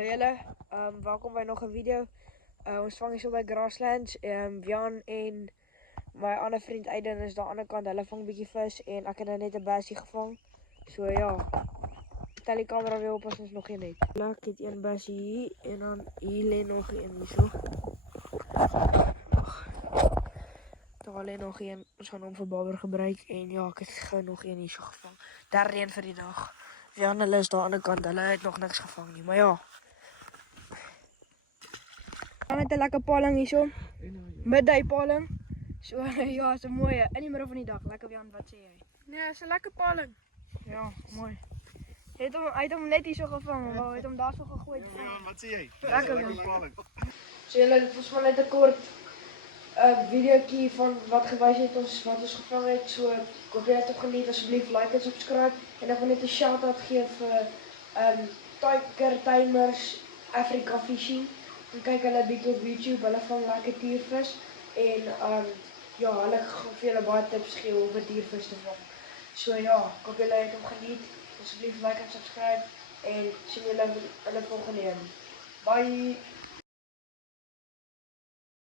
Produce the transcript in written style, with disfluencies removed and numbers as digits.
Hallo julle, welkom bij nog een video. Ons vang hier so by Grasslands. Jan en my ander vriend Aiden is daar aan die ander kant. Hulle vang 'n bietjie vis en ek het nou net 'n bassie gevang. So ja, stel die camera weer op as ons nog een het. Ek het een bassie hier en dan hier lê nog een hierso. Daar lê nog een. Ons gaan hom vir bobber gebruik en ja, ek het gou nog een hierso gevang. Derde een vir die dag. Jan hulle is daar aan die ander kant. Hulle het nog niks gevang nie, maar ja. Dan het 'n lekker paling hierso. Midday paling. So ja, is 'n mooie in die middel van die dag. Lekker Jan, wat sê jy? Nee, is 'n lekker paling. Ja, mooi. Hy het hom net hierso gevang, maar hy het hom daarso gegooi. Ja, wat sê jy? Lekker paling. So julle het ons maar net 'n kort videoetjie van wat gewys het ons wat ons gevang het. So ek hoop julle het dit geniet. Asseblief like en subscribe en ek wil net 'n shout-out gee vir Tiger Timers Africa Fishing. En kyk hulle bietjie op YouTube, hulle vang lekker diervis en ja, hulle gaan vir julle baie tips gee hoe om 'n diervis te vang. So ja, ek hoop julle het hom geniet. Asseblief like en subscribe en sien julle in 'n volgende een. Bye.